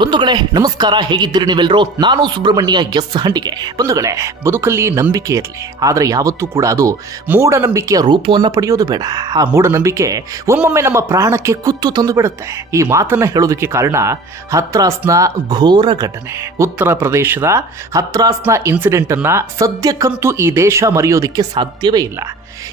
ಬಂಧುಗಳೇ, ನಮಸ್ಕಾರ, ಹೇಗಿದ್ದೀರಿ ನೀವೆಲ್ಲರೂ ನಾನು ಸುಬ್ರಹ್ಮಣ್ಯ ಎಸ್ ಹಂಡಿಗೆ. ಬಂಧುಗಳೇ, ಬದುಕಲ್ಲಿ ನಂಬಿಕೆ ಇರಲಿ. ಆದರೆ ಯಾವತ್ತೂ ಕೂಡ ಅದು ಮೂಢನಂಬಿಕೆಯ ರೂಪವನ್ನು ಪಡೆಯೋದು ಬೇಡ. ಆ ಮೂಢನಂಬಿಕೆ ಒಮ್ಮೊಮ್ಮೆ ನಮ್ಮ ಪ್ರಾಣಕ್ಕೆ ಕುತ್ತು ತಂದು ಬಿಡುತ್ತೆ ಈ ಮಾತನ್ನು ಹೇಳೋದಕ್ಕೆ ಕಾರಣ ಹತ್ರಾಸ್ನ ಘೋರ ಘಟನೆ. ಉತ್ತರ ಪ್ರದೇಶದ ಹತ್ರಾಸ್ನ ಇನ್ಸಿಡೆಂಟನ್ನು ಸದ್ಯಕ್ಕಂತೂ ಈ ದೇಶ ಮರೆಯೋದಕ್ಕೆ ಸಾಧ್ಯವೇ ಇಲ್ಲ.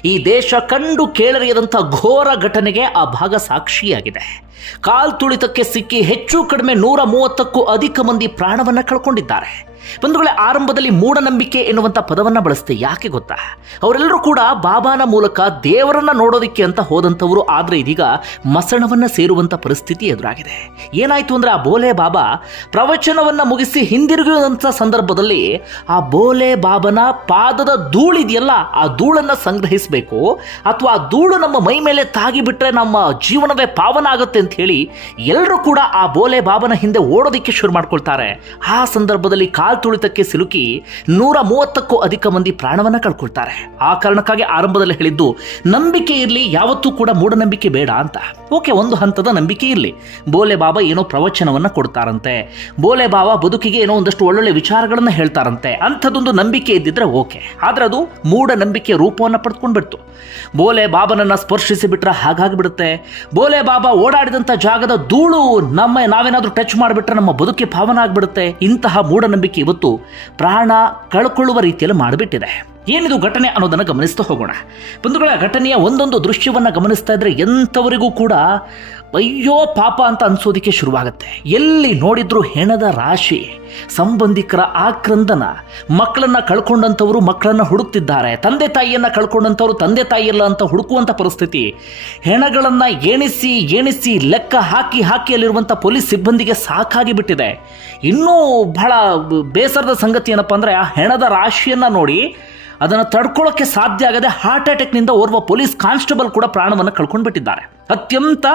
ಈ ದೇಶ ಕಂಡು ಕೇಳರಿಯದಂಥ ಘೋರ ಘಟನೆಗೆ ಆ ಭಾಗ ಸಾಕ್ಷಿಯಾಗಿದೆ. ಕಾಲ್ ತುಳಿತಕ್ಕೆ ಸಿಕ್ಕಿ ಹೆಚ್ಚು ಕಡಿಮೆ ನೂರ ಮೂವತ್ತಕ್ಕೂ ಅಧಿಕ ಮಂದಿ ಪ್ರಾಣವನ್ನು ಕಳ್ಕೊಂಡಿದ್ದಾರೆ. ಬಂಧುಗಳೇ, ಆರಂಭದಲ್ಲಿ ಮೂಢನಂಬಿಕೆ ಎನ್ನುವಂಥ ಪದವನ್ನ ಬಳಸ್ತೆ ಯಾಕೆ ಗೊತ್ತಾ? ಅವರೆಲ್ಲರೂ ಕೂಡ ಬಾಬಾನ ಮೂಲಕ ದೇವರನ್ನ ನೋಡೋದಕ್ಕೆ ಅಂತ ಹೋದಂಥವರು, ಆದ್ರೆ ಇದೀಗ ಮಸಣವನ್ನ ಸೇರುವಂತ ಪರಿಸ್ಥಿತಿ ಎದುರಾಗಿದೆ. ಏನಾಯ್ತು ಅಂದ್ರೆ ಆ ಬೋಲೆ ಬಾಬಾ ಪ್ರವಚನವನ್ನ ಮುಗಿಸಿ ಹಿಂದಿರುಗುವಂಥ ಸಂದರ್ಭದಲ್ಲಿ ಆ ಬೋಲೆ ಬಾಬನ ಪಾದದ ಧೂಳಿದೆಯಲ್ಲ ಆ ಧೂಳನ್ನ ಸಂಗ್ರಹಿಸಬೇಕು, ಅಥವಾ ಆ ಧೂಳು ನಮ್ಮ ಮೈ ಮೇಲೆ ತಾಗಿಬಿಟ್ರೆ ನಮ್ಮ ಜೀವನವೇ ಪಾವನ ಆಗುತ್ತೆ ಅಂತ ಹೇಳಿ ಎಲ್ಲರೂ ಕೂಡ ಆ ಬೋಲೆ ಬಾಬನ ಹಿಂದೆ ಓಡೋದಿಕ್ಕೆ ಶುರು ಮಾಡ್ಕೊಳ್ತಾರೆ. ಆ ಸಂದರ್ಭದಲ್ಲಿ ಕಾಲ್ ಸಿಲುಕಿ ನೂರ ಮೂವತ್ತಕ್ಕೂ ಅಧಿಕ ಮಂದಿ ಪ್ರಾಣವನ್ನ ಕಳ್ಕೊಳ್ತಾರೆ. ಆ ಕಾರಣಕ್ಕಾಗಿ ಆರಂಭದಲ್ಲಿ ಹೇಳಿದ್ದು, ನಂಬಿಕೆ ಇರಲಿ, ಯಾವತ್ತೂ ಕೂಡ ಮೂಢನಂಬಿಕೆ ಬೇಡ ಅಂತ. ಓಕೆ, ಒಂದು ಹಂತದ ನಂಬಿಕೆ ಇರಲಿ. ಬೋಲೆ ಬಾಬಾ ಏನೋ ಪ್ರವಚನವನ್ನ ಕೊಡ್ತಾರಂತೆ. ಬೋಲೆ ಬಾಬಾ ಬದುಕಿಗೆ ಏನೋ ಒಂದಷ್ಟು ಒಳ್ಳೊಳ್ಳೆ ವಿಚಾರಗಳನ್ನ ಹೇಳ್ತಾರಂತೆ. ಅಂಥದ್ದೊಂದು ನಂಬಿಕೆ ಇದ್ದಿದ್ರೆ ಓಕೆ. ಆದ್ರೆ ಅದು ಮೂಢನಂಬಿಕೆ ರೂಪವನ್ನು ಪಡ್ಕೊಂಡ್ಬಿಡ್ತು. ಬೋಲೆ ಬಾಬನನ್ನ ಸ್ಪರ್ಶಿಸಿ ಬಿಟ್ರೆ ಹಾಗಾಗ್ಬಿಡುತ್ತೆ ಬೋಲೆ ಬಾಬಾ ಓಡಾಡಿದಂಥ ಜಾಗದ ಧೂಳು ನಮ್ಮ ನಾವೇನಾದ್ರೂ ಟಚ್ ಮಾಡಿಬಿಟ್ರೆ ನಮ್ಮ ಬದುಕಿ ಪಾವನ ಆಗ್ಬಿಡುತ್ತೆ. ಇಂತಹ ಮೂಢನಂಬಿಕೆ ಇವತ್ತು ಪ್ರಾಣ ಕಳ್ಕೊಳ್ಳುವ ರೀತಿಯಲ್ಲಿ ಮಾಡಿಬಿಟ್ಟಿದೆ. ಏನಿದು ಘಟನೆ ಅನ್ನೋದನ್ನು ಗಮನಿಸ್ತಾ ಹೋಗೋಣ. ಬಂಧುಗಳ, ಘಟನೆಯ ಒಂದೊಂದು ದೃಶ್ಯವನ್ನು ಗಮನಿಸ್ತಾ ಇದ್ರೆ ಎಂಥವರಿಗೂ ಕೂಡ ಅಯ್ಯೋ ಪಾಪ ಅಂತ ಅನ್ಸೋದಿಕ್ಕೆ ಶುರುವಾಗುತ್ತೆ. ಎಲ್ಲಿ ನೋಡಿದ್ರೂ ಹೆಣದ ರಾಶಿ, ಸಂಬಂಧಿಕರ ಆಕ್ರಂದನ, ಮಕ್ಕಳನ್ನು ಕಳ್ಕೊಂಡಂಥವರು ಮಕ್ಕಳನ್ನು ಹುಡುಕ್ತಿದ್ದಾರೆ, ತಂದೆ ತಾಯಿಯನ್ನು ಕಳ್ಕೊಂಡಂಥವ್ರು ತಂದೆ ತಾಯಿಯಲ್ಲ ಅಂತ ಹುಡುಕುವಂಥ ಪರಿಸ್ಥಿತಿ. ಹೆಣಗಳನ್ನು ಎಣಿಸಿ ಎಣಿಸಿ ಲೆಕ್ಕ ಹಾಕಿ ಹಾಕಿ ಅಲ್ಲಿರುವಂಥ ಪೊಲೀಸ್ ಸಿಬ್ಬಂದಿಗೆ ಸಾಕಾಗಿ ಬಿಟ್ಟಿದೆ. ಇನ್ನೂ ಬಹಳ ಬೇಸರದ ಸಂಗತಿ ಏನಪ್ಪ ಅಂದರೆ ಆ ಹೆಣದ ರಾಶಿಯನ್ನು ನೋಡಿ ಅದನ್ನು ತಡ್ಕೊಳ್ಳೋಕ್ಕೆ ಸಾಧ್ಯ ಆಗದೆ ಹಾರ್ಟ್ ಅಟ್ಯಾಕ್ನಿಂದ ಓರ್ವ ಪೊಲೀಸ್ ಕಾನ್ಸ್ಟೇಬಲ್ ಕೂಡ ಪ್ರಾಣವನ್ನು ಕಳ್ಕೊಂಡ್ಬಿಟ್ಟಿದ್ದಾರೆ ಅತ್ಯಂತ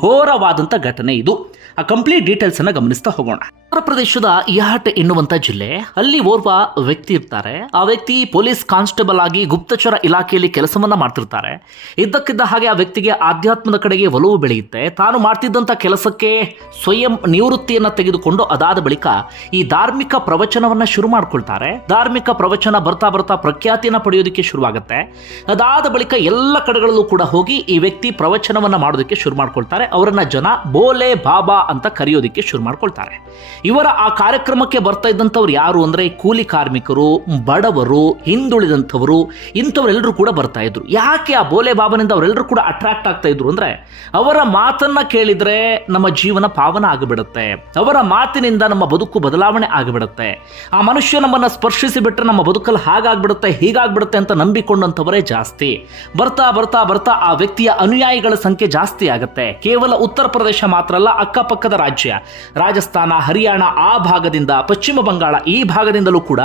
ಘೋರವಾದಂಥ ಘಟನೆ ಇದು. ಆ ಕಂಪ್ಲೀಟ್ ಡೀಟೇಲ್ಸನ್ನು ಗಮನಿಸ್ತಾ ಹೋಗೋಣ. ಉತ್ತರ ಪ್ರದೇಶದ ಯಾಟ್ ಎನ್ನುವಂತ ಜಿಲ್ಲೆ. ಅಲ್ಲಿ ಓರ್ವ ವ್ಯಕ್ತಿ ಇರ್ತಾರೆ. ಆ ವ್ಯಕ್ತಿ ಪೊಲೀಸ್ ಕಾನ್ಸ್ಟೇಬಲ್ ಆಗಿ ಗುಪ್ತಚರ ಇಲಾಖೆಯಲ್ಲಿ ಕೆಲಸವನ್ನ ಮಾಡ್ತಿರ್ತಾರೆ. ಇದ್ದಕ್ಕಿದ್ದ ಹಾಗೆ ಆ ವ್ಯಕ್ತಿಗೆ ಆಧ್ಯಾತ್ಮದ ಕಡೆಗೆ ಒಲವು ಬೆಳೆಯುತ್ತೆ. ತಾನು ಮಾಡ್ತಿದ್ದಂಥ ಕೆಲಸಕ್ಕೆ ಸ್ವಯಂ ನಿವೃತ್ತಿಯನ್ನ ತೆಗೆದುಕೊಂಡು ಅದಾದ ಬಳಿಕ ಈ ಧಾರ್ಮಿಕ ಪ್ರವಚನವನ್ನ ಶುರು ಮಾಡ್ಕೊಳ್ತಾರೆ. ಧಾರ್ಮಿಕ ಪ್ರವಚನ ಬರ್ತಾ ಬರ್ತಾ ಪ್ರಖ್ಯಾತಿಯನ್ನ ಪಡೆಯೋದಕ್ಕೆ ಶುರುವಾಗುತ್ತೆ. ಅದಾದ ಬಳಿಕ ಎಲ್ಲ ಕಡೆಗಳಲ್ಲೂ ಕೂಡ ಹೋಗಿ ಈ ವ್ಯಕ್ತಿ ಪ್ರವಚನವನ್ನ ಮಾಡೋದಕ್ಕೆ ಶುರು ಮಾಡ್ಕೊಳ್ತಾರೆ. ಅವರನ್ನ ಜನ ಬೋಲೆ ಬಾಬಾ ಅಂತ ಕರೆಯೋದಕ್ಕೆ ಶುರು ಮಾಡ್ಕೊಳ್ತಾರೆ. ಇವರ ಆ ಕಾರ್ಯಕ್ರಮಕ್ಕೆ ಬರ್ತಾ ಇದ್ದಂಥವ್ರು ಯಾರು ಅಂದ್ರೆ ಕೂಲಿ ಕಾರ್ಮಿಕರು, ಬಡವರು, ಹಿಂದುಳಿದಂಥವರು, ಇಂಥವರೆಲ್ಲರೂ ಕೂಡ ಬರ್ತಾ ಇದ್ರು. ಯಾಕೆ ಆ ಬೋಲೆ ಬಾಬನಿಂದ ಅವರೆಲ್ಲರೂ ಕೂಡ ಅಟ್ರಾಕ್ಟ್ ಆಗ್ತಾ ಇದ್ರು ಅಂದ್ರೆ ಅವರ ಮಾತನ್ನ ಕೇಳಿದ್ರೆ ನಮ್ಮ ಜೀವನ ಪಾವನ ಆಗಿಬಿಡುತ್ತೆ. ಅವರ ಮಾತಿನಿಂದ ನಮ್ಮ ಬದುಕು ಬದಲಾವಣೆ ಆಗಿಬಿಡುತ್ತೆ. ಆ ಮನುಷ್ಯ ನಮ್ಮನ್ನ ಸ್ಪರ್ಶಿಸಿ ಬಿಟ್ಟರೆ ನಮ್ಮ ಬದುಕಲ್ಲಿ ಹಾಗಾಗ್ಬಿಡುತ್ತೆ, ಹೀಗಾಗ್ಬಿಡುತ್ತೆ ಅಂತ ನಂಬಿಕೊಂಡಂಥವರೇ ಜಾಸ್ತಿ. ಬರ್ತಾ ಬರ್ತಾ ಬರ್ತಾ ಆ ವ್ಯಕ್ತಿಯ ಅನುಯಾಯಿಗಳ ಸಂಖ್ಯೆ ಜಾಸ್ತಿ ಆಗುತ್ತೆ. ಕೇವಲ ಉತ್ತರ ಪ್ರದೇಶ ಮಾತ್ರ ಅಲ್ಲ, ಅಕ್ಕಪಕ್ಕದ ರಾಜ್ಯ. ರಾಜಸ್ಥಾನ, ಹರಿಯಾಣ ಆ ಭಾಗದಿಂದ ಪಶ್ಚಿಮ ಬಂಗಾಳ ಈ ಭಾಗದಿಂದಲೂ ಕೂಡ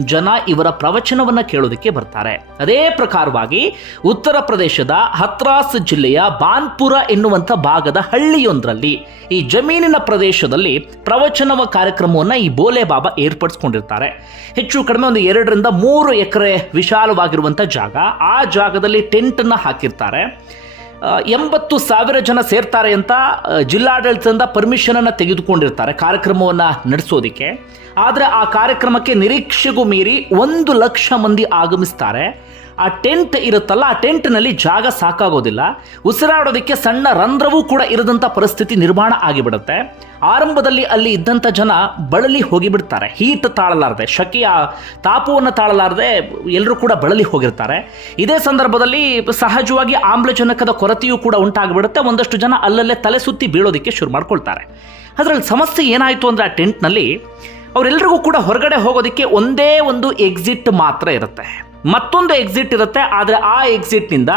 ಜನ ಇವರ ಪ್ರವಚನವನ್ನು ಕೇಳೋದಕ್ಕೆ ಬರ್ತಾರೆ. ಅದೇ ಪ್ರಕಾರವಾಗಿ ಉತ್ತರ ಪ್ರದೇಶದ ಹತ್ರಾಸ್ ಜಿಲ್ಲೆಯ ಬಾನ್ಪುರ ಎನ್ನುವಂಥ ಭಾಗದ ಹಳ್ಳಿಯೊಂದರಲ್ಲಿ ಈ ಜಮೀನಿನ ಪ್ರದೇಶದಲ್ಲಿ ಪ್ರವಚನವ ಕಾರ್ಯಕ್ರಮವನ್ನ ಈ ಬೋಲೆ ಬಾಬಾ ಏರ್ಪಡಿಸ್ಕೊಂಡಿರ್ತಾರೆ. ಹೆಚ್ಚು ಕಡಿಮೆ ಒಂದು ಎರಡರಿಂದ ಮೂರು ಎಕರೆ ವಿಶಾಲವಾಗಿರುವಂಥ ಜಾಗ. ಆ ಜಾಗದಲ್ಲಿ ಟೆಂಟ್ ಅನ್ನ ಹಾಕಿರ್ತಾರೆ. ಎಂಬತ್ತು ಸಾವಿರ ಜನ ಸೇರ್ತಾರೆ ಅಂತ ಜಿಲ್ಲಾಡಳಿತದಿಂದ ಪರ್ಮಿಷನನ್ನು ತೆಗೆದುಕೊಂಡಿರ್ತಾರೆ ಕಾರ್ಯಕ್ರಮವನ್ನು ನಡೆಸೋದಕ್ಕೆ. ಆದರೆ ಆ ಕಾರ್ಯಕ್ರಮಕ್ಕೆ ನಿರೀಕ್ಷೆಗೂ ಮೀರಿ ಒಂದು ಲಕ್ಷ ಮಂದಿ ಆಗಮಿಸ್ತಾರೆ. ಆ ಟೆಂಟ್ ಇರುತ್ತಲ್ಲ, ಆ ಟೆಂಟ್ನಲ್ಲಿ ಜಾಗ ಸಾಕಾಗೋದಿಲ್ಲ. ಉಸಿರಾಡೋದಕ್ಕೆ ಸಣ್ಣ ರಂಧ್ರವೂ ಕೂಡ ಇರದಂಥ ಪರಿಸ್ಥಿತಿ ನಿರ್ಮಾಣ ಆಗಿಬಿಡುತ್ತೆ. ಆರಂಭದಲ್ಲಿ ಅಲ್ಲಿ ಇದ್ದಂಥ ಜನ ಬಳಲಿ ಹೋಗಿಬಿಡ್ತಾರೆ. ಹೀಟ್ ತಾಳಲಾರದೆ, ಶಕೆಯ ತಾಪವನ್ನು ತಾಳಲಾರದೆ ಎಲ್ಲರೂ ಕೂಡ ಬಳಲಿ ಹೋಗಿರ್ತಾರೆ. ಇದೇ ಸಂದರ್ಭದಲ್ಲಿ ಸಹಜವಾಗಿ ಆಮ್ಲಜನಕದ ಕೊರತೆಯೂ ಕೂಡ ಉಂಟಾಗಿಬಿಡುತ್ತೆ. ಒಂದಷ್ಟು ಜನ ಅಲ್ಲಲ್ಲೇ ತಲೆ ಸುತ್ತಿ ಬೀಳೋದಕ್ಕೆ ಶುರು ಮಾಡ್ಕೊಳ್ತಾರೆ. ಅದರಲ್ಲಿ ಸಮಸ್ಯೆ ಏನಾಯಿತು ಅಂದರೆ ಆ ಟೆಂಟ್ನಲ್ಲಿ ಅವರೆಲ್ಲರಿಗೂ ಕೂಡ ಹೊರಗಡೆ ಹೋಗೋದಕ್ಕೆ ಒಂದೇ ಒಂದು ಎಕ್ಸಿಟ್ ಮಾತ್ರ ಇರುತ್ತೆ. ಮತ್ತೊಂದು ಎಕ್ಸಿಟ್ ಇರುತ್ತೆ, ಆದರೆ ಆ ಎಕ್ಸಿಟ್ನಿಂದ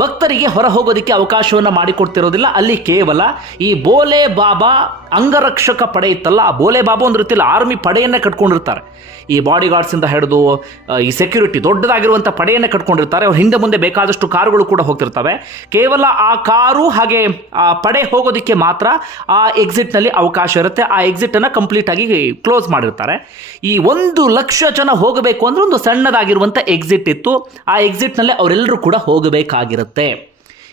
ಭಕ್ತರಿಗೆ ಹೊರ ಹೋಗೋದಕ್ಕೆ ಅವಕಾಶವನ್ನು ಮಾಡಿಕೊಡ್ತಿರೋದಿಲ್ಲ. ಅಲ್ಲಿ ಕೇವಲ ಈ ಬೋಲೆ ಬಾಬಾ ಅಂಗರಕ್ಷಕ ಪಡೆ ಇತ್ತಲ್ಲ, ಆ ಬೋಲೆ ಬಾಬಾ ಒಂದು ಆರ್ಮಿ ಪಡೆಯನ್ನು ಕಟ್ಕೊಂಡಿರ್ತಾರೆ. ಈ ಬಾಡಿ ಗಾರ್ಡ್ಸಿಂದ ಹಿಡಿದು ಈ ಸೆಕ್ಯೂರಿಟಿ ದೊಡ್ಡದಾಗಿರುವಂಥ ಪಡೆಯನ್ನು ಕಟ್ಕೊಂಡಿರ್ತಾರೆ. ಅವ್ರ ಹಿಂದೆ ಮುಂದೆ ಬೇಕಾದಷ್ಟು ಕಾರುಗಳು ಕೂಡ ಹೋಗ್ತಿರ್ತವೆ. ಕೇವಲ ಆ ಕಾರು ಹಾಗೆ, ಆ ಪಡೆ ಹೋಗೋದಕ್ಕೆ ಮಾತ್ರ ಆ ಎಕ್ಸಿಟ್ನಲ್ಲಿ ಅವಕಾಶ ಇರುತ್ತೆ. ಆ ಎಕ್ಸಿಟನ್ನು ಕಂಪ್ಲೀಟಾಗಿ ಕ್ಲೋಸ್ ಮಾಡಿರ್ತಾರೆ. ಈ ಒಂದು ಲಕ್ಷ ಜನ ಹೋಗಬೇಕು ಅಂದರೆ ಒಂದು ಸಣ್ಣದಾಗಿರುವಂಥ ಎಕ್ಸಿಟ್ ಇತ್ತು. ಆ ಎಕ್ಸಿಟ್ನಲ್ಲೇ ಅವರೆಲ್ಲರೂ ಕೂಡ ಹೋಗಬೇಕಾಗಿರುತ್ತೆ.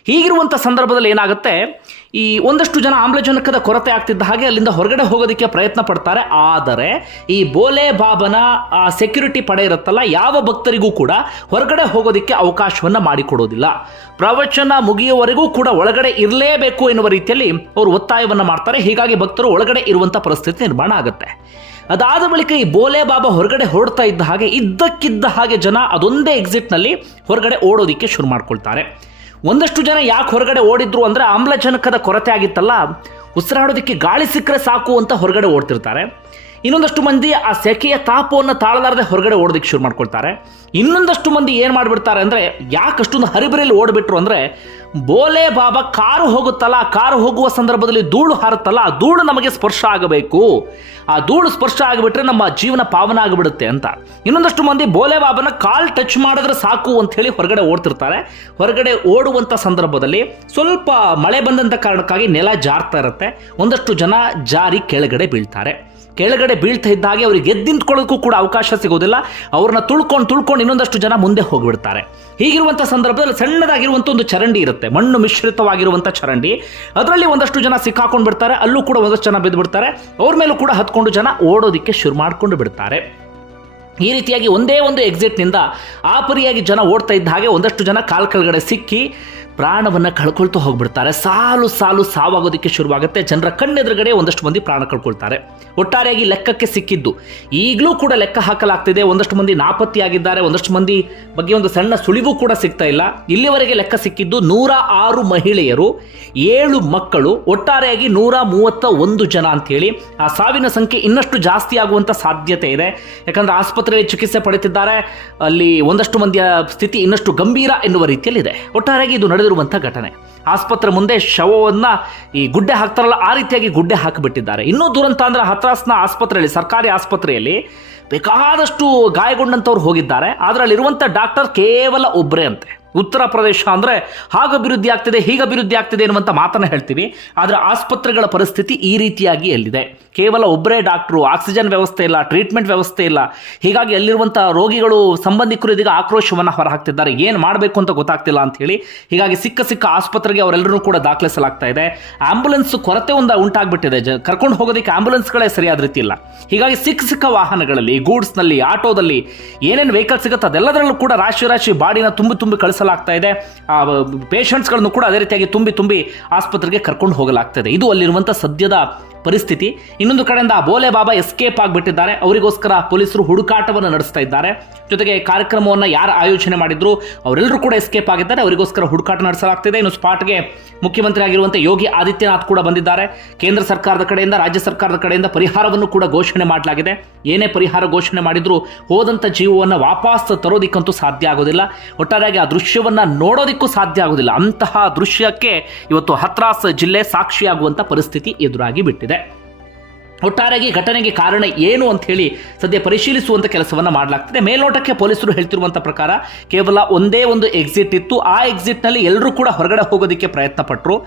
ಹೀಗಿರುವಂಥ ಸಂದರ್ಭದಲ್ಲಿ ಏನಾಗುತ್ತೆ? ಈ ಒಂದಷ್ಟು ಜನ ಆಮ್ಲಜನಕದ ಕೊರತೆ ಆಗ್ತಿದ್ದ ಹಾಗೆ ಅಲ್ಲಿಂದ ಹೊರಗಡೆ ಹೋಗೋದಕ್ಕೆ ಪ್ರಯತ್ನ ಪಡ್ತಾರೆ. ಆದರೆ ಈ ಬೋಲೆ ಬಾಬನ, ಆ ಸೆಕ್ಯೂರಿಟಿ ಪಡೆ ಇರುತ್ತಲ್ಲ, ಯಾವ ಭಕ್ತರಿಗೂ ಕೂಡ ಹೊರಗಡೆ ಹೋಗೋದಕ್ಕೆ ಅವಕಾಶವನ್ನು ಮಾಡಿಕೊಡೋದಿಲ್ಲ. ಪ್ರವಚನ ಮುಗಿಯುವವರೆಗೂ ಕೂಡ ಒಳಗಡೆ ಇರಲೇಬೇಕು ಎನ್ನುವ ರೀತಿಯಲ್ಲಿ ಅವರು ಒತ್ತಾಯವನ್ನು ಮಾಡ್ತಾರೆ. ಹೀಗಾಗಿ ಭಕ್ತರು ಒಳಗಡೆ ಇರುವಂಥ ಪರಿಸ್ಥಿತಿ ನಿರ್ಮಾಣ ಆಗುತ್ತೆ. ಅದಾದ ಬಳಿಕ ಈ ಬೋಲೆ ಬಾಬಾ ಹೊರಗಡೆ ಹೊರಡ್ತಾ ಇದ್ದ ಹಾಗೆ, ಇದ್ದಕ್ಕಿದ್ದ ಹಾಗೆ ಜನ ಅದೊಂದೇ ಎಕ್ಸಿಟ್ನಲ್ಲಿ ಹೊರಗಡೆ ಓಡೋದಿಕ್ಕೆ ಶುರು ಮಾಡ್ಕೊಳ್ತಾರೆ. ಒಂದಷ್ಟು ಜನ ಯಾಕೆ ಹೊರಗಡೆ ಓಡಿದ್ರು ಅಂದರೆ ಆಮ್ಲಜನಕದ ಕೊರತೆ ಆಗಿತ್ತಲ್ಲ, ಉಸಿರಾಡೋದಕ್ಕೆ ಗಾಳಿ ಸಿಕ್ಕರೆ ಸಾಕು ಅಂತ ಹೊರಗಡೆ ಓಡ್ತಿರ್ತಾರೆ. ಇನ್ನೊಂದಷ್ಟು ಮಂದಿ ಆ ಸೆಕೆಯ ತಾಪವನ್ನು ತಾಳಲಾರದೆ ಹೊರಗಡೆ ಓಡೋದಕ್ಕೆ ಶುರು ಮಾಡ್ಕೊಳ್ತಾರೆ. ಇನ್ನೊಂದಷ್ಟು ಮಂದಿ ಏನು ಮಾಡಿಬಿಡ್ತಾರೆ ಅಂದರೆ ಯಾಕೆ ಅಷ್ಟೊಂದು ಹರಿಬರಿಯಲ್ಲಿ ಓಡಿಬಿಟ್ರು ಅಂದರೆ ಬೋಲೆ ಬಾಬಾ ಕಾರು ಹೋಗುತ್ತಲ್ಲ, ಕಾರು ಹೋಗುವ ಸಂದರ್ಭದಲ್ಲಿ ಧೂಳು ಹಾರುತ್ತಲ್ಲ, ಆ ಧೂಳು ನಮಗೆ ಸ್ಪರ್ಶ ಆಗಬೇಕು. ಆ ಧೂಳು ಸ್ಪರ್ಶ ಆಗಿಬಿಟ್ರೆ ನಮ್ಮ ಜೀವನ ಪಾವನ ಆಗಿಬಿಡುತ್ತೆ ಅಂತ. ಇನ್ನೊಂದಷ್ಟು ಮಂದಿ ಬೋಲೆ ಬಾಬನ ಕಾಲ್ ಟಚ್ ಮಾಡಿದ್ರೆ ಸಾಕು ಅಂತ ಹೇಳಿ ಹೊರಗಡೆ ಓಡ್ತಿರ್ತಾರೆ. ಹೊರಗಡೆ ಓಡುವಂಥ ಸಂದರ್ಭದಲ್ಲಿ ಸ್ವಲ್ಪ ಮಳೆ ಬಂದಂಥ ಕಾರಣಕ್ಕಾಗಿ ನೆಲ ಜಾರ್ತಾ ಇರುತ್ತೆ. ಒಂದಷ್ಟು ಜನ ಜಾರಿ ಕೆಳಗಡೆ ಬೀಳ್ತಾರೆ. ಕೆಳಗಡೆ ಬೀಳ್ತಾ ಇದ್ದಾಗೆ ಅವ್ರಿಗೆ ಎದ್ದು ನಿಂತ್ಕೊಳ್ಳೋಕ್ಕೂ ಕೂಡ ಅವಕಾಶ ಸಿಗೋದಿಲ್ಲ. ಅವ್ರನ್ನ ತುಳ್ಕೊಂಡು ತುಳ್ಕೊಂಡು ಇನ್ನೊಂದಷ್ಟು ಜನ ಮುಂದೆ ಹೋಗಿಬಿಡ್ತಾರೆ. ಹೀಗಿರುವಂಥ ಸಂದರ್ಭದಲ್ಲಿ ಸಣ್ಣದಾಗಿರುವಂಥ ಒಂದು ಚರಂಡಿ ಇರುತ್ತೆ. ಮಣ್ಣು ಮಿಶ್ರಿತವಾಗಿರುವಂಥ ಚರಂಡಿ. ಅದರಲ್ಲಿ ಒಂದಷ್ಟು ಜನ ಸಿಕ್ಕಾಕೊಂಡು ಬಿಡ್ತಾರೆ. ಅಲ್ಲೂ ಕೂಡ ಒಂದಷ್ಟು ಜನ ಬಿದ್ದು ಬಿಡ್ತಾರೆ. ಅವ್ರ ಮೇಲೂ ಕೂಡ ಹತ್ಕೊಂಡು ಜನ ಓಡೋದಕ್ಕೆ ಶುರು ಮಾಡಿಕೊಂಡು ಬಿಡ್ತಾರೆ. ಈ ರೀತಿಯಾಗಿ ಒಂದೇ ಒಂದು ಎಕ್ಸಿಟ್ನಿಂದ ಆ ಪರಿಯಾಗಿ ಜನ ಓಡ್ತಾ ಇದ್ದ ಹಾಗೆ ಒಂದಷ್ಟು ಜನ ಕಾಲ್ ಕೆಳಗಡೆ ಸಿಕ್ಕಿ ಪ್ರಾಣವನ್ನು ಕಳ್ಕೊಳ್ತಾ ಹೋಗ್ಬಿಡ್ತಾರೆ. ಸಾಲು ಸಾಲು ಸಾವಾಗೋದಕ್ಕೆ ಶುರುವಾಗುತ್ತೆ. ಜನರ ಕಣ್ಣೆದುರುಗಡೆ ಒಂದಷ್ಟು ಮಂದಿ ಪ್ರಾಣ ಕಳ್ಕೊಳ್ತಾರೆ. ಒಟ್ಟಾರೆಯಾಗಿ ಲೆಕ್ಕಕ್ಕೆ ಸಿಕ್ಕಿದ್ದು. ಈಗಲೂ ಕೂಡ ಲೆಕ್ಕ ಹಾಕಲಾಗ್ತಿದೆ. ಒಂದಷ್ಟು ಮಂದಿ ನಾಪತ್ತೆಯಾಗಿದ್ದಾರೆ. ಒಂದಷ್ಟು ಮಂದಿ ಬಗ್ಗೆ ಒಂದು ಸಣ್ಣ ಸುಳಿವು ಕೂಡ ಸಿಗ್ತಾ ಇಲ್ಲ. ಇಲ್ಲಿವರೆಗೆ ಲೆಕ್ಕ ಸಿಕ್ಕಿದ್ದು ನೂರ ಆರು ಮಹಿಳೆಯರು, ಏಳು ಮಕ್ಕಳು, ಒಟ್ಟಾರೆಯಾಗಿ ನೂರ ಮೂವತ್ತ ಒಂದು ಜನ ಅಂತೇಳಿ. ಆ ಸಾವಿನ ಸಂಖ್ಯೆ ಇನ್ನಷ್ಟು ಜಾಸ್ತಿ ಆಗುವಂಥ ಸಾಧ್ಯತೆ ಇದೆ. ಯಾಕಂದ್ರೆ ಆಸ್ಪತ್ರೆಯಲ್ಲಿ ಚಿಕಿತ್ಸೆ ಪಡೆಯುತ್ತಿದ್ದಾರೆ. ಅಲ್ಲಿ ಒಂದಷ್ಟು ಮಂದಿಯ ಸ್ಥಿತಿ ಇನ್ನಷ್ಟು ಗಂಭೀರ ಎನ್ನುವ ರೀತಿಯಲ್ಲಿದೆ. ಒಟ್ಟಾರೆಯಾಗಿ ಇದು ನಡೆದಿರುವಂಥ ಘಟನೆ. ಆಸ್ಪತ್ರೆ ಮುಂದೆ ಶವವನ್ನ ಈ ಗುಡ್ಡೆ ಹಾಕ್ತಾರಲ್ಲ, ಆ ರೀತಿಯಾಗಿ ಗುಡ್ಡೆ ಹಾಕಿಬಿಟ್ಟಿದ್ದಾರೆ. ಇನ್ನೂ ದುರಂತ ಅಂದರೆ ಹತ್ರಾಸ್ನ ಆಸ್ಪತ್ರೆಯಲ್ಲಿ, ಸರ್ಕಾರಿ ಆಸ್ಪತ್ರೆಯಲ್ಲಿ ಬೇಕಾದಷ್ಟು ಗಾಯಗೊಂಡಂಥವ್ರು ಹೋಗಿದ್ದಾರೆ. ಆದರೆ ಡಾಕ್ಟರ್ ಕೇವಲ ಒಬ್ಬರೇ ಅಂತೆ. ಉತ್ತರ ಪ್ರದೇಶ ಅಂದರೆ ಹಾಗೆ ಅಭಿವೃದ್ಧಿ ಆಗ್ತಿದೆ ಹೀಗೆ ಅಭಿವೃದ್ಧಿ ಆಗ್ತಿದೆ ಎನ್ನುವಂಥ ಮಾತನ್ನು ಹೇಳ್ತೀವಿ. ಆದರೆ ಆಸ್ಪತ್ರೆಗಳ ಪರಿಸ್ಥಿತಿ ಈ ರೀತಿಯಾಗಿ ಎಲ್ಲಿದೆ? ಕೇವಲ ಒಬ್ಬರೇ ಡಾಕ್ಟ್ರು, ಆಕ್ಸಿಜನ್ ವ್ಯವಸ್ಥೆ ಇಲ್ಲ, ಟ್ರೀಟ್ಮೆಂಟ್ ವ್ಯವಸ್ಥೆ ಇಲ್ಲ. ಹೀಗಾಗಿ ಅಲ್ಲಿರುವಂಥ ರೋಗಿಗಳು ಸಂಬಂಧಿಕರು ಇದೀಗ ಆಕ್ರೋಶವನ್ನು ಹೊರಹಾಕ್ತಿದ್ದಾರೆ. ಏನು ಮಾಡಬೇಕು ಅಂತ ಗೊತ್ತಾಗ್ತಿಲ್ಲ ಅಂತ ಹೇಳಿ ಹೀಗಾಗಿ ಸಿಕ್ಕ ಸಿಕ್ಕ ಆಸ್ಪತ್ರೆಗೆ ಅವರೆಲ್ಲರೂ ಕೂಡ ದಾಖಲಿಸಲಾಗ್ತಾ ಇದೆ. ಆಂಬುಲೆನ್ಸ್ ಕೊರತೆ ಒಂದು ಉಂಟಾಗ್ಬಿಟ್ಟಿದೆ. ಜ ಕರ್ಕೊಂಡು ಹೋಗೋದಕ್ಕೆ ಆಂಬುಲೆನ್ಸ್ಗಳೇ ಸರಿಯಾದ ರೀತಿ ಇಲ್ಲ. ಹೀಗಾಗಿ ಸಿಕ್ಕ ಸಿಕ್ಕ ವಾಹನಗಳಲ್ಲಿ, ಗೂಡ್ಸ್ನಲ್ಲಿ, ಆಟೋದಲ್ಲಿ ಏನೇನು ವೆಹಿಕಲ್ ಸಿಗುತ್ತೆ ಅದೆಲ್ಲದರಲ್ಲೂ ಕೂಡ ರಾಶಿ ರಾಶಿ ಬಾಡಿನ ತುಂಬಿ ತುಂಬಿ ಕಳಿಸಲಾಗ್ತಾ ಇದೆ. ಪೇಷಂಟ್ಸ್ಗಳನ್ನು ಕೂಡ ಅದೇ ರೀತಿಯಾಗಿ ತುಂಬಿ ತುಂಬಿ ಆಸ್ಪತ್ರೆಗೆ ಕರ್ಕೊಂಡು ಹೋಗಲಾಗ್ತದೆ ಇದು. ಅಲ್ಲಿರುವಂಥ ಸದ್ಯದ ಪರಿಸ್ಥಿತಿ. ಇನ್ನೊಂದು ಕಡೆಯಿಂದ ಬೋಲೆ ಬಾಬಾ ಎಸ್ಕೇಪ್ ಆಗಿಬಿಟ್ಟಿದ್ದಾರೆ. ಅವರಿಗೋಸ್ಕರ ಪೊಲೀಸರು ಹುಡುಕಾಟವನ್ನು ನಡೆಸ್ತಾ ಇದ್ದಾರೆ. ಜೊತೆಗೆ ಕಾರ್ಯಕ್ರಮವನ್ನು ಯಾರು ಆಯೋಜನೆ ಮಾಡಿದ್ರು, ಅವರೆಲ್ಲರೂ ಕೂಡ ಎಸ್ಕೇಪ್ ಆಗಿದ್ದಾರೆ. ಅವರಿಗೋಸ್ಕರ ಹುಡುಕಾಟ ನಡೆಸಲಾಗ್ತಿದೆ. ಇನ್ನು ಸ್ಪಾಟ್ಗೆ ಮುಖ್ಯಮಂತ್ರಿ ಆಗಿರುವಂಥ ಯೋಗಿ ಆದಿತ್ಯನಾಥ್ ಕೂಡ ಬಂದಿದ್ದಾರೆ. ಕೇಂದ್ರ ಸರ್ಕಾರದ ಕಡೆಯಿಂದ, ರಾಜ್ಯ ಸರ್ಕಾರದ ಕಡೆಯಿಂದ ಪರಿಹಾರವನ್ನು ಕೂಡ ಘೋಷಣೆ ಮಾಡಲಾಗಿದೆ. ಏನೇ ಪರಿಹಾರ ಘೋಷಣೆ ಮಾಡಿದ್ರು ಹೋದಂಥ ಜೀವವನ್ನು ವಾಪಸ್ ತರೋದಿಕ್ಕಂತೂ ಸಾಧ್ಯ ಆಗೋದಿಲ್ಲ. ಒಟ್ಟಾರೆಯಾಗಿ ಆ ದೃಶ್ಯವನ್ನ ನೋಡೋದಿಕ್ಕೂ ಸಾಧ್ಯ ಆಗೋದಿಲ್ಲ. ಅಂತಹ ದೃಶ್ಯಕ್ಕೆ ಇವತ್ತು ಹತ್ರಾಸ್ ಜಿಲ್ಲೆ ಸಾಕ್ಷಿಯಾಗುವಂಥ ಪರಿಸ್ಥಿತಿ ಎದುರಾಗಿ ಬಿಟ್ಟಿದೆ. ಒಟ್ಟಾರೆಯಾಗಿ ಘಟನೆಗೆ ಕಾರಣ ಏನು ಅಂತ ಹೇಳಿ ಸದ್ಯ ಪರಿಶೀಲಿಸುವಂತ ಕೆಲಸವನ್ನ ಮಾಡಲಾಗ್ತದೆ. ಮೇಲ್ನೋಟಕ್ಕೆ ಪೊಲೀಸರು ಹೇಳ್ತಿರುವಂತ ಪ್ರಕಾರ ಕೇವಲ ಒಂದೇ ಒಂದು ಎಕ್ಸಿಟ್ ಇತ್ತು. ಆ ಎಕ್ಸಿಟ್ನಲ್ಲಿ ಎಲ್ಲರೂ ಕೂಡ ಹೊರಗಡೆ ಹೋಗೋದಕ್ಕೆ ಪ್ರಯತ್ನ ಪಟ್ಟರು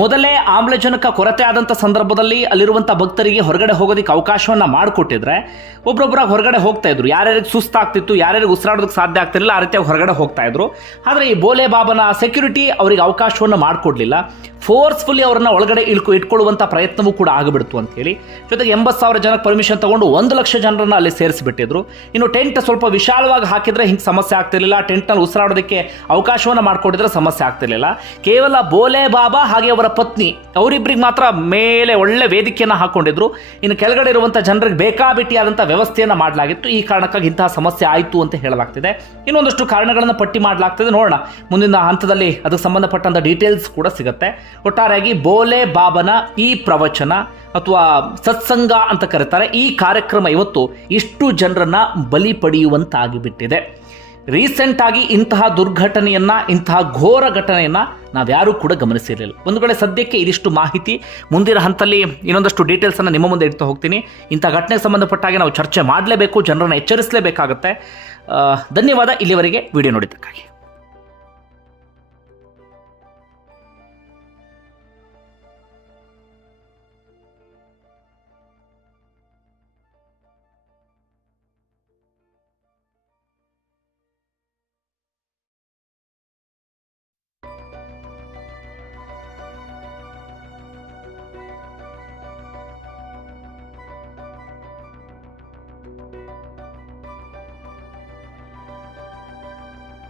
ಮೊದಲೇ ಆಮ್ಲಜನಕ ಕೊರತೆ ಆದಂತ ಸಂದರ್ಭದಲ್ಲಿ ಅಲ್ಲಿರುವಂಥ ಭಕ್ತರಿಗೆ ಹೊರಗಡೆ ಹೋಗೋದಕ್ಕೆ ಅವಕಾಶವನ್ನ ಮಾಡಿಕೊಟ್ಟಿದ್ರೆ ಒಬ್ಬೊಬ್ಬರ ಹೊರಗಡೆ ಹೋಗ್ತಾ ಇದ್ರು. ಯಾರ್ಯಾರಿಗೆ ಸುಸ್ತಾಗ್ತಿತ್ತು, ಯಾರ್ಯಾರಿಗೆ ಉಸಿರಾಡೋದಕ್ಕೆ ಸಾಧ್ಯ ಆಗ್ತಿರಲಿಲ್ಲ, ಆ ರೀತಿಯಾಗಿ ಹೊರಗಡೆ ಹೋಗ್ತಾ ಇದ್ರು. ಆದರೆ ಈ ಬೋಲೆ ಬಾಬನ ಸೆಕ್ಯೂರಿಟಿ ಅವರಿಗೆ ಅವಕಾಶವನ್ನು ಮಾಡಿಕೊಡ್ಲಿಲ್ಲ. ಫೋರ್ಸ್ಫುಲಿ ಅವರನ್ನ ಒಳಗಡೆ ಇಳ್ಕೊ ಇಟ್ಕೊಳ್ಳುವಂತ ಪ್ರಯತ್ನವೂ ಕೂಡ ಆಗಿಬಿಡ್ತು ಅಂತ ಹೇಳಿ ಜೊತೆಗೆ ಎಂಬತ್ತು ಸಾವಿರ ಜನಕ್ಕೆ ಪರ್ಮಿಷನ್ ತಗೊಂಡು ಒಂದು ಲಕ್ಷ ಜನರನ್ನ ಅಲ್ಲಿ ಸೇರಿಸಿಬಿಟ್ಟಿದ್ರು. ಇನ್ನು ಟೆಂಟ್ ಸ್ವಲ್ಪ ವಿಶಾಲವಾಗಿ ಹಾಕಿದ್ರೆ ಹಿಂಗೆ ಸಮಸ್ಯೆ ಆಗ್ತಿರ್ಲಿಲ್ಲ. ಟೆಂಟ್ನಲ್ಲಿ ಉಸಿರಾಡೋದಕ್ಕೆ ಅವಕಾಶವನ್ನು ಮಾಡಿಕೊಟ್ಟಿದ್ರೆ ಸಮಸ್ಯೆ ಆಗ್ತಿರ್ಲಿಲ್ಲ. ಕೇವಲ ಬೋಲೆ ಬಾಬಾ ಹಾಗೆ ಅವರ ಪತ್ನಿ ಅವರಿಬ್ಬರಿಗೆ ಮಾತ್ರ ಮೇಲೆ ಒಳ್ಳೆ ವೇದಿಕೆಯನ್ನು ಹಾಕೊಂಡಿದ್ರು. ಇನ್ನು ಕೆಳಗಡೆ ಇರುವಂಥ ಜನರಿಗೆ ಬೇಕಾಬಿಟ್ಟಿಯಾದಂಥ ವ್ಯವಸ್ಥೆಯನ್ನು ಮಾಡಲಾಗಿತ್ತು. ಈ ಕಾರಣಕ್ಕಾಗಿ ಇಂತಹ ಸಮಸ್ಯೆ ಆಯಿತು ಅಂತ ಹೇಳಲಾಗ್ತಿದೆ. ಇನ್ನೊಂದಷ್ಟು ಕಾರಣಗಳನ್ನು ಪಟ್ಟಿ ಮಾಡಲಾಗ್ತಿದೆ. ನೋಡೋಣ. ಮುಂದಿನ ಹಂತದಲ್ಲಿ ಅದಕ್ಕೆ ಸಂಬಂಧಪಟ್ಟಂಥ ಡೀಟೇಲ್ಸ್ ಕೂಡ ಸಿಗುತ್ತೆ. ಒಟ್ಟಾರೆಯಾಗಿ ಬೋಲೆ ಬಾಬನ ಈ ಪ್ರವಚನ ಅಥವಾ ಸತ್ಸಂಗ ಅಂತ ಕರೀತಾರೆ. ಈ ಕಾರ್ಯಕ್ರಮ ಇವತ್ತು ಇಷ್ಟು ಜನರನ್ನ ಬಲಿ ಪಡೆಯುವಂತಾಗಿಬಿಟ್ಟಿದೆ. ರೀಸೆಂಟ್ ಆಗಿ ಇಂತಹ ದುರ್ಘಟನೆಯನ್ನ, ಇಂತಹ ಘೋರ ಘಟನೆಯನ್ನ ನಾವ್ಯಾರೂ ಕೂಡ ಗಮನಿಸಿರಲಿಲ್ಲ. ಒಂದು ವೇಳೆ ಸದ್ಯಕ್ಕೆ ಇದಿಷ್ಟು ಮಾಹಿತಿ, ಮುಂದಿನ ಹಂತದಲ್ಲಿ ಇನ್ನೊಂದಷ್ಟು ಡೀಟೇಲ್ಸ್ ಅನ್ನ ನಿಮ್ಮ ಮುಂದೆ ಇಡ್ತಾ ಹೋಗ್ತೀನಿ. ಇಂಥ ಘಟನೆಗೆ ಸಂಬಂಧಪಟ್ಟಾಗಿ ನಾವು ಚರ್ಚೆ ಮಾಡಲೇಬೇಕು, ಜನರನ್ನು ಎಚ್ಚರಿಸಲೇಬೇಕಾಗತ್ತೆ. ಧನ್ಯವಾದ, ಇಲ್ಲಿವರೆಗೆ ವಿಡಿಯೋ ನೋಡಿದ್ದಕ್ಕಾಗಿ.